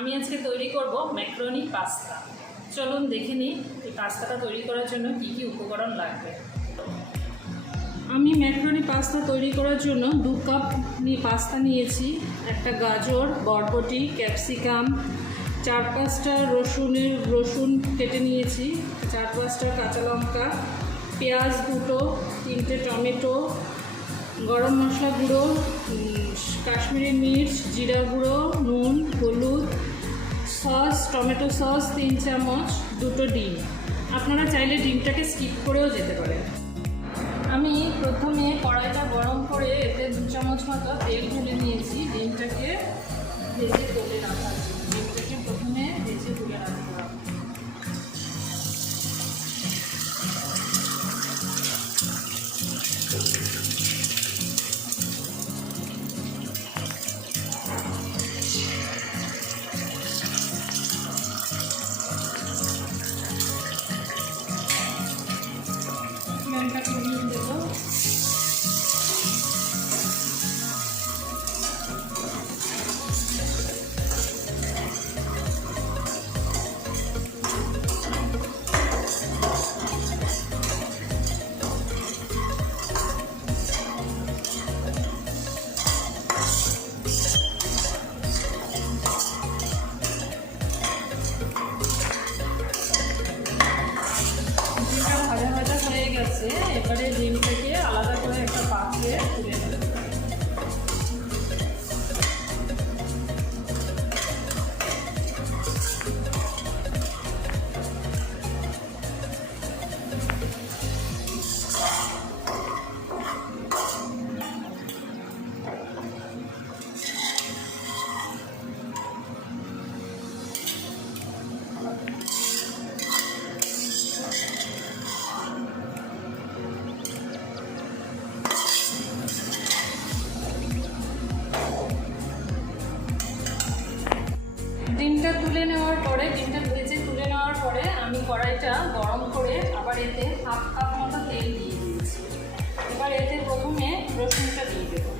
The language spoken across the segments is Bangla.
আমি আজকে তৈরি করব ম্যাকারনি পাস্তা। চলুন দেখে নিই এই পাস্তাটা তৈরি করার জন্য কি কি উপকরণ লাগবে। আমি ম্যাকারনি পাস্তা তৈরি করার জন্য 2 কাপ পাস্তা নিয়েছি। একটা গাজর, বরবটি, ক্যাপসিকাম, 4-5টা রসুন কেটে নিয়েছি, 4-5টা কাঁচা লঙ্কা, পেঁয়াজ 2টো, 3টে টমেটো, গরম মশলা গুঁড়ো, কাশ্মীরি মির্চ, জিরা গুঁড়ো, নুন, হলুদ, সস, টমেটো সস 3 চামচ, 2টো ডিম। আপনারা চাইলে ডিমটাকে স্কিপ করেও যেতে পারেন। আমি প্রথমে কড়াইটা গরম করে এতে 2 চামচ মতো তেল ঢেলে নিয়েছি। ডিমটাকে ভেজে তুলে রাখার জন্য ডিমটাকে প্রথমে ভেজে তুলে রাখতে হবে। ডিমটা কমিয়ে দেবো। ভাজা হয়ে গেছে, এবারে ডিমটাকে আলাদা করে একটা পাত্রে তুলে নেব। ডিমটা তুলে নেওয়ার পরে, ডিমটা ভেজে তুলে নেওয়ার পরে আমি কড়াইটা গরম করে আবার এতে 1/2 কাপ মতো তেল দিয়ে দিয়েছি। এবার এতে প্রথমে রসুনটা দিয়ে দেবো।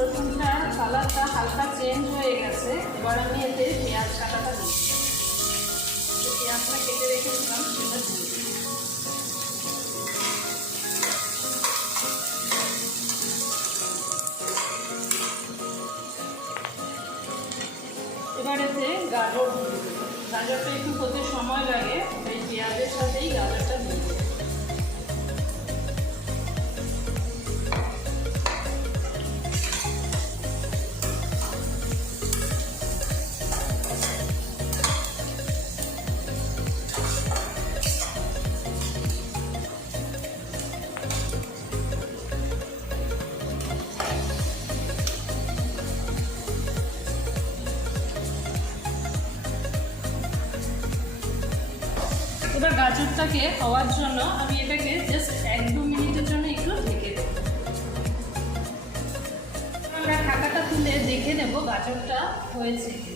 রসুনটার কালারটা হালকা চেঞ্জ হয়ে গেছে। এবার আমি এতে পেঁয়াজ কাটাটা দিই। পেঁয়াজটা কেটে রেখেছিলাম সেটা দিয়ে দিই। এবার এতে গাজর দিয়ে দেবো। গাজরটা একটু হতে সময় লাগে, এই পেঁয়াজের সাথেই গাজরটা দিয়ে দেবো। এবার গাজরটাকে হওয়ার জন্য আমি এটাকে জাস্ট 1-2 মিনিটের জন্য একটু ঢেকে দেব। আমরা ঢাকাটা তুলে দেখে নেব গাজরটা হয়েছে কি।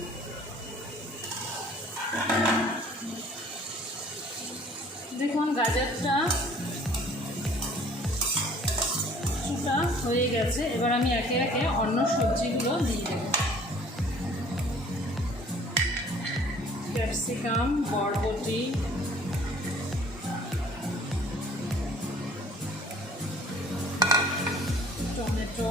দেখুন গাজরটা কিছুটা হয়ে গেছে। এবার আমি একে একে অন্য সবজিগুলো দিয়ে দেব। ক্যাপসিকাম, বরবটি, টমেটো,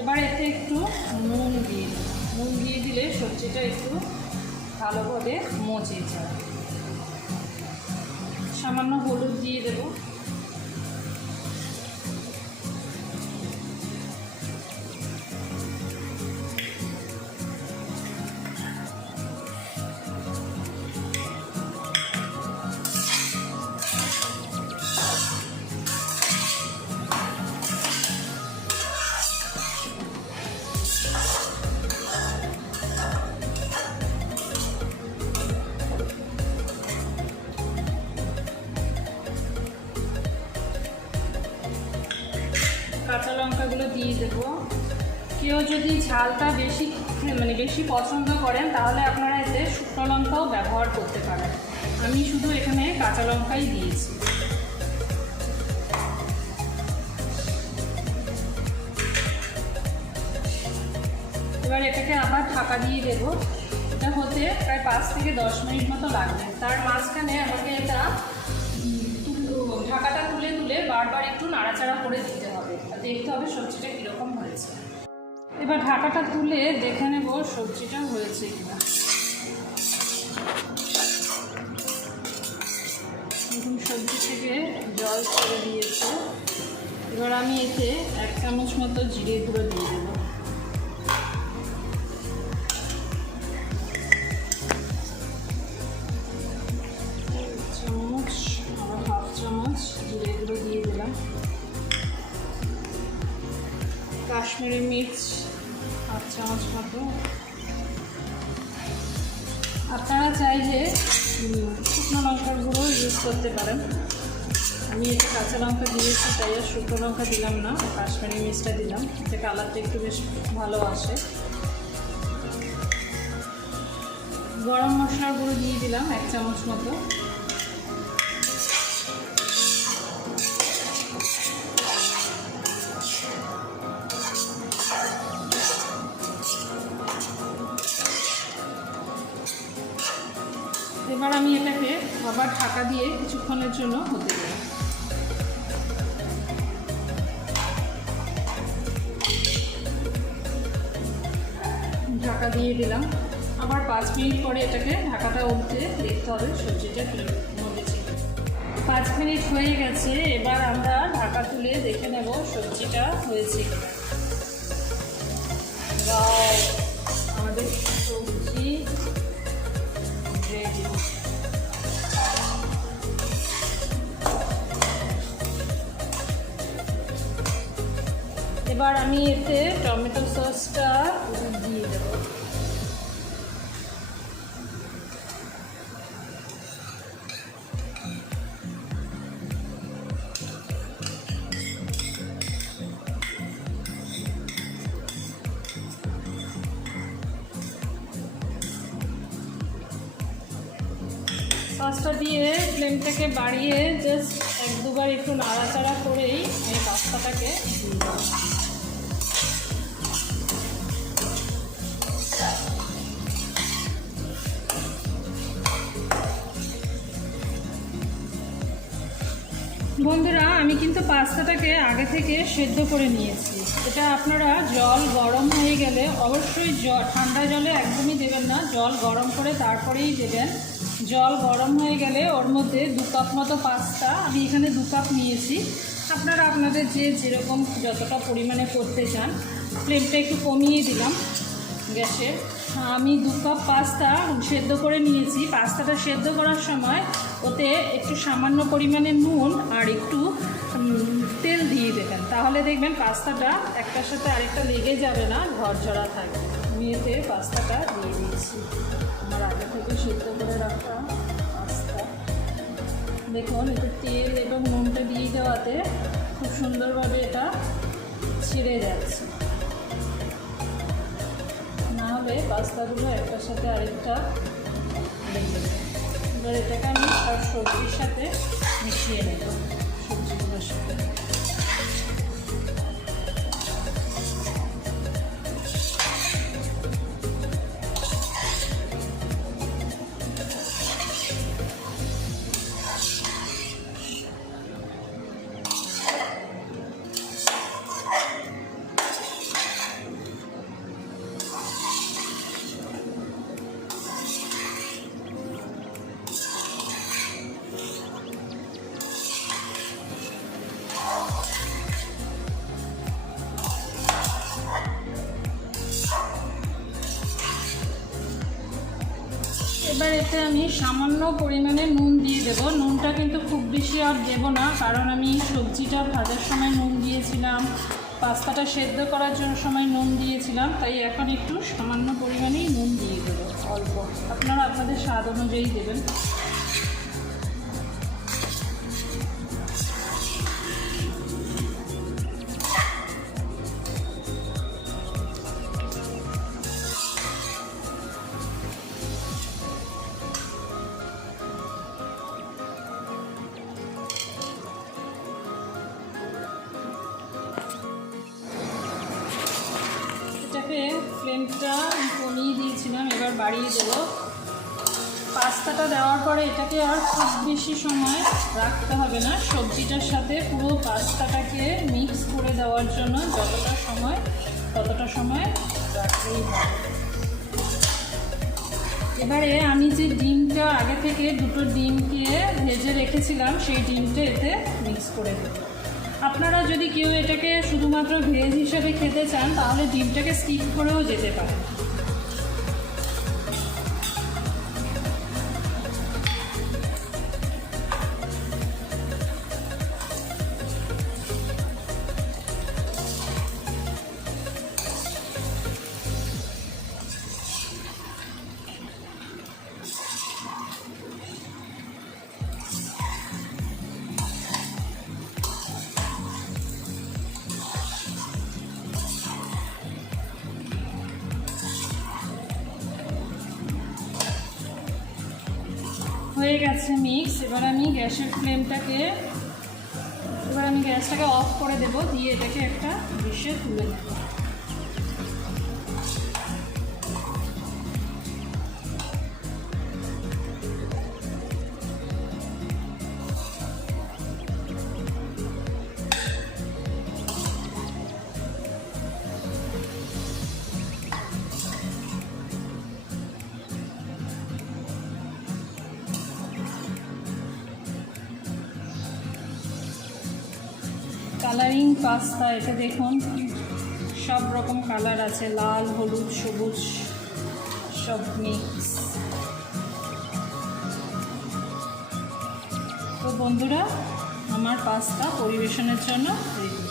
এবার এতে একটু নুন দিয়ে দিই। নুন দিয়ে দিলে সবজিটা একটু ভালোভাবে মজে যায়। সামান্য হলুদ দিয়ে দেবো। লঙ্কাগুলো দিয়ে দেবো। কেউ যদি ঝালটা বেশি পছন্দ করেন তাহলে আপনারা এতে শুকনো লঙ্কাও ব্যবহার করতে পারেন। আমি শুধু এখানে কাঁচা লঙ্কাই দিয়েছি। এবার এটাকে আবার ঢাকা দিয়ে দেবো। এটা হতে প্রায় 5 থেকে 10 মিনিট মতো লাগবে। তার মাঝখানে আমাকে এটা ঢাকাটা তুলে তুলে বারবার একটু নাড়াচাড়া করে দিতে হবে, আর দেখতে হবে সবজিটা কীরকম হয়েছে। এবার ঢাকাটা তুলে দেখে নেব সবজিটা হয়েছে কিনা। দেখুন সবজি থেকে জল ছেড়ে দিয়েছে। এবার আমি এতে 1 চামচ মতো জিরে গুঁড়ো দিয়ে দেবো। জিরে গুঁড়ো দিয়ে দিলাম। কাশ্মীরি মির্চ 1 চামচ মতো। আপনারা চাইলে শুকনো লঙ্কার গুঁড়ো ইউজ করতে পারেন। আমি এটা কাঁচা লঙ্কা দিয়েছি তাই আর শুকনো লঙ্কা দিলাম না, কাশ্মীরি মির্চটা দিলাম, এতে কালারটা একটু বেশ ভালো আসে। গরম মশলার গুঁড়ো দিয়ে দিলাম 1 চামচ মতো। এবার আমি এটাকে আবার ঢাকা দিয়ে কিছুক্ষণের জন্য হতে দেব। ঢাকা দিয়ে দিলাম। আবার 5 মিনিট পরে এটাকে ঢাকাটা উল্টে দেখতে হবে সবজিটা মরেছে। 5 মিনিট হয়ে গেছে। এবার আমরা ঢাকা তুলে দেখে নেব সবজিটা হয়েছে কিনা। আমাদের সবজি রেডি। এবার আমি এতে টমেটো সসটা দিয়ে দেবো। সসটা দিয়ে ফ্লেমটাকে বাড়িয়ে জাস্ট 1-2 বার একটু নাড়াচাড়া করেই এই পাস্তাটাকে দিয়ে দেবো। বন্ধুরা, আমি কিন্তু পাস্তাটাকে আগে থেকে সেদ্ধ করে নিয়েছি। এটা আপনারা জল গরম হয়ে গেলে অবশ্যই ঠান্ডা জলে একদমই দেবেন না, জল গরম করে তারপরেই দেবেন। জল গরম হয়ে গেলে ওর মধ্যে 2 কাপ মতো পাস্তা, আমি এখানে 2 কাপ নিয়েছি। আপনারা আপনাদের যেরকম যতটা পরিমাণে করতে চান, ফ্লেমটা একটু কমিয়ে দিলাম গ্যাসে। আমি 2 কাপ পাস্তা সেদ্ধ করে নিয়েছি। পাস্তাটা সেদ্ধ করার সময় ওতে একটু সামান্য পরিমাণে নুন আর একটু তেল দিয়ে দেবেন, তাহলে দেখবেন পাস্তাটা একটার সাথে আরেকটা লেগে যাবে না, ঝরঝরা থাকবে। আমি এতে পাস্তাটা দিয়ে দিয়েছি, আমার আগে থেকে সেদ্ধ করে রাখা পাস্তা। দেখুন একটু তেল এবং নুনটা দিয়ে দেওয়াতে খুব সুন্দরভাবে এটা ছিঁড়ে যাচ্ছে, না হলে পাস্তাগুলো একটার সাথে আরেকটা লেগে যাবে। এবার এটাকে আমি সব সবজির সাথে মিশিয়ে নেব, সবজিগুলোর সাথে। এবার এতে আমি সামান্য পরিমাণে নুন দিয়ে দেব। নুনটা কিন্তু খুব বেশি আর দেবো না, কারণ আমি সবজিটা ভাজার সময় নুন দিয়েছিলাম, পাস্তাটা সেদ্ধ করার জন্য সময় নুন দিয়েছিলাম, তাই এখন একটু সামান্য পরিমাণেই নুন দিয়ে দেবো, অল্প। আপনারা আপনাদের স্বাদ অনুযায়ী দেবেন। কমিয়ে দিয়েছিলাম, এবার বাড়িয়ে দেবো। পাস্তাটা দেওয়ার পরে এটাকে আর খুব বেশি সময় রাখতে হবে না, সবজিটার সাথে পুরো পাস্তাটাকে মিক্স করে দেওয়ার জন্য যতটা সময় ততটা সময় রাখতেই হবে। এবারে আমি যে ডিমটা আগে থেকে দুটো ডিমকে ভেজে রেখেছিলাম সেই ডিমটা এতে মিক্স করে দেব। আপনারা যদি কেউ এটাকে শুধুমাত্র ভেজ হিসাবে খেতে চান তাহলে ডিমটাকে স্কিপ করেও যেতে পারেন। হয়ে গেছে মিক্স। এবার আমি গ্যাসটাকে অফ করে দেব, দিয়ে এটাকে একটা ডিশে তুলে নেব। কালারিং পাস্তা, এটা দেখুন সব রকম কালার আছে, লাল, হলুদ, সবুজ, সব মিক্স। তো বন্ধুরা, আমার পাস্তা পরিবেশনের জন্য রেডি।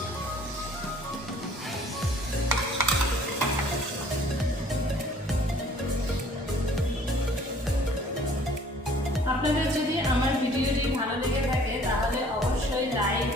আপনাদের যদি আমার ভিডিওটি ভালো লেগে থাকে তাহলে অবশ্যই লাইক